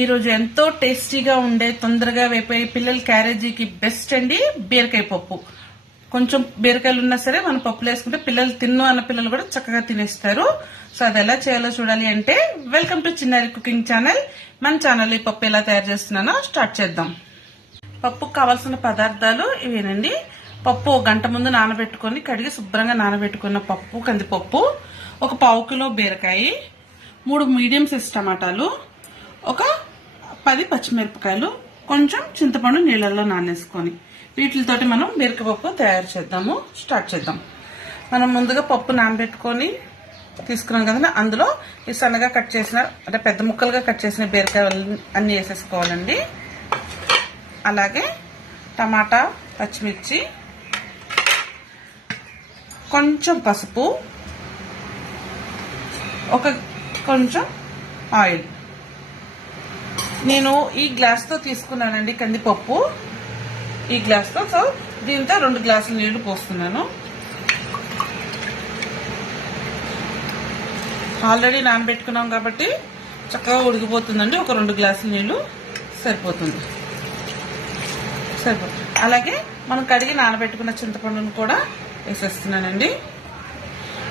ఈరోజు ఎంతో టేస్టీగా ఉండే తొందరగా వేపే పిల్లల క్యారేజీకి బెస్ట్ అండి బీరకాయ పప్పు. కొంచెం బీరకాయలు ఉన్నా సరే మనం పప్పులు వేసుకుంటే పిల్లలు తిన్ను అన్న పిల్లలు కూడా చక్కగా తినేస్తారు. సో అది ఎలా చేయాలో చూడాలి అంటే వెల్కమ్ టు చిన్నారి కుకింగ్ ఛానల్. మన ఛానల్ ఈ పప్పు ఎలా తయారు చేస్తున్నానో స్టార్ట్ చేద్దాం. పప్పుకు కావాల్సిన పదార్థాలు ఇవేనండి. పప్పు గంట ముందు నానబెట్టుకొని కడిగి శుభ్రంగా నానబెట్టుకున్న పప్పు, కందిపప్పు, ఒక 1/2 కిలో బీరకాయ, 3 మీడియం సైజ్ టమాటాలు, ఒక 10 పచ్చిమిరపకాయలు, కొంచెం చింతపండు నీళ్ళల్లో నానేసుకొని వీటితోటి మనం బీరకాయ పప్పు తయారు చేద్దాము. స్టార్ట్ చేద్దాం. మనం ముందుగా పప్పు నానబెట్టుకొని తీసుకున్నాం కదండి, అందులో ఈ సన్నగా కట్ చేసిన అంటే పెద్ద ముక్కలుగా కట్ చేసిన బీరకాయలు అన్ని వేసేసుకోవాలండి. అలాగే టమాటా, పచ్చిమిర్చి, కొంచెం పసుపు, కొంచెం ఆయిల్. నేను ఈ గ్లాస్తో తీసుకున్నానండి కందిపప్పు, ఈ గ్లాస్తో. సో దీంతో 2 గ్లాసుల నీళ్లు పోస్తున్నాను. ఆల్రెడీ నానబెట్టుకున్నాం కాబట్టి చక్కగా ఉడికిపోతుందండి. ఒక 2 గ్లాసుల నీళ్లు సరిపోతుంది. అలాగే మనం కడిగి నానబెట్టుకున్న చింతపండును కూడా వేసేస్తున్నానండి.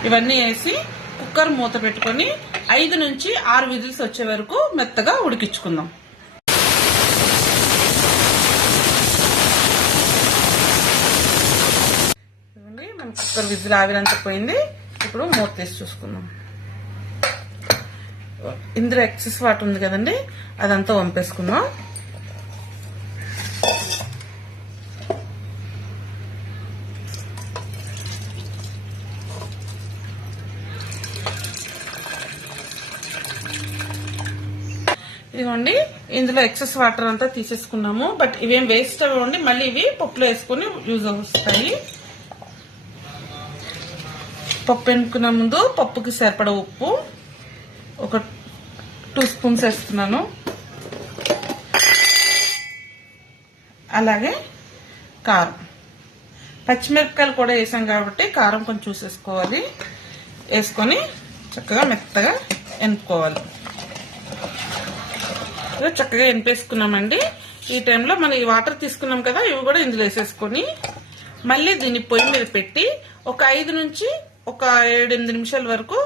ఇవన్నీ వేసి కుక్కర్ మూత పెట్టుకొని 5 నుంచి 6 విజిల్స్ వచ్చే వరకు మెత్తగా ఉడికించుకుందాం. మన కుక్కర్ విజిల్ ఆవిరంతా పోయింది. ఇప్పుడు మూత తీసి చూసుకుందాం. ఇందులో ఎక్సెస్ వాటర్ ఉంది కదండి, అదంతా వంపేసుకుందాం. ఇదిగోండి, ఇందులో ఎక్సెస్ వాటర్ అంతా తీసేసుకున్నాము. బట్ ఇవేం వేస్ట్ అవ్వండి, మళ్ళీ ఇవి పప్పులో వేసుకొని యూజ్ వస్తాయి. పప్పు ఎన్నుకునే ముందు పప్పుకి సరిపడ ఉప్పు ఒక 2 స్పూన్స్ వేస్తున్నాను. అలాగే కారం, పచ్చిమిరపకాయలు కూడా వేసాం కాబట్టి కారం కొంచెం చూసేసుకోవాలి. వేసుకొని చక్కగా మెత్తగా ఎనుపుకోవాలి. చక్కగా ఎనిపేసుకున్నామండి. ఈ టైంలో మనం ఈ వాటర్ తీసుకున్నాం కదా, ఇవి కూడా ఇందులో వేసేసుకొని మళ్ళీ దీన్ని పొయ్యి మీద పెట్టి ఒక 5 నుంచి ఒక 7-8 నిమిషాల వరకు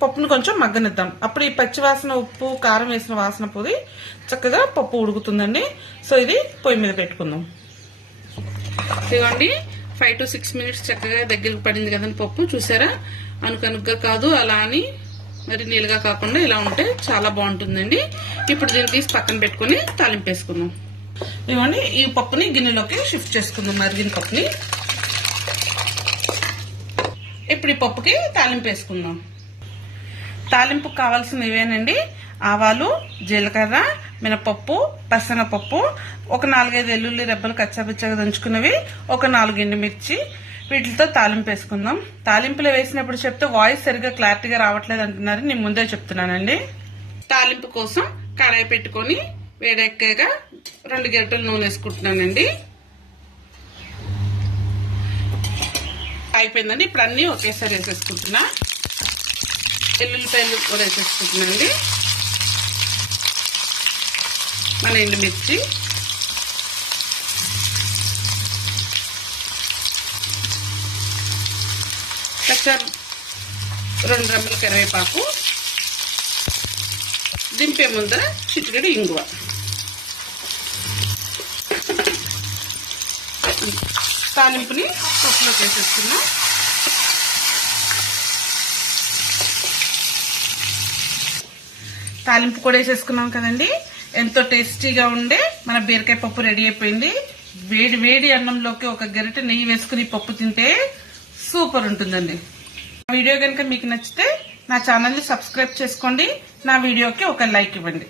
పప్పును కొంచెం మగ్గనిద్దాం. అప్పుడు ఈ పచ్చి వాసన, ఉప్పు, కారం వేసిన వాసన పోయి చక్కగా పప్పు ఉడుకుతుందండి. సో ఇది పొయ్యి మీద పెట్టుకుందాం. ఇదిగోండి, 5 to 6 మినిట్స్ చక్కగా దగ్గరికి పడింది కదండి పప్పు. చూసారా, అనుకనుగ్గా కాదు, అలా అని మరి నీళ్ళగా కాకుండా ఇలా ఉంటే చాలా బాగుంటుందండి. ఇప్పుడు దీన్ని తీసి పక్కన పెట్టుకుని తాలింపు వేసుకుందాం. ఇవ్వండి, ఈ పప్పుని గిన్నెలోకి షిఫ్ట్ చేసుకుందాం, మరిగిన పప్పుని. ఇప్పుడు ఈ పప్పుకి తాలింపు వేసుకుందాం. తాలింపు కావాల్సిన ఇవేనండి: ఆవాలు, జీలకర్ర, మినపప్పు, పసనపప్పు, ఒక 4-5 వెల్లుల్లి రెబ్బలు కచ్చాపిచ్చగా దంచుకున్నవి, ఒక 4 ఎండుమిర్చి. వీటితో తాలింపు వేసుకుందాం. తాలింపులో వేసినప్పుడు చెప్తే వాయిస్ సరిగ్గా క్లారిటీగా రావట్లేదు అంటున్నారు, నేను ముందే చెప్తున్నానండి. తాలింపు కోసం కడాయి పెట్టుకొని వేడెక్కాక 2 గరిటెలు నూనె వేసుకుంటున్నానండి. అయిపోయిందండి. ఇప్పుడు అన్నీ ఒకేసారి వేసేసుకుంటున్నా. ఎల్లుల్లిపాయలు కూడా వేసేసుకుంటున్నానండి. మన ఎండుమిర్చి, కచ్చా 2 రెమ్మల కరివేపాకు, దింపే ముందర చిటికెడు ఇంగువ. తాలింపుని పప్పులోకి వేసేసుకున్నాం. తాలింపు కూడా వేసేసుకున్నాం కదండి. ఎంతో టేస్టీగా ఉండే మన బీరకాయ పప్పు రెడీ అయిపోయింది. వేడి వేడి అన్నంలోకి ఒక గరిటె నెయ్యి వేసుకుని పప్పు తింటే సూపర్ ఉంటుందండి. వీడియో కనుక మీకు నచ్చితే నా ఛానల్ని సబ్స్క్రైబ్ చేసుకోండి. నా వీడియోకి ఒక లైక్ ఇవ్వండి.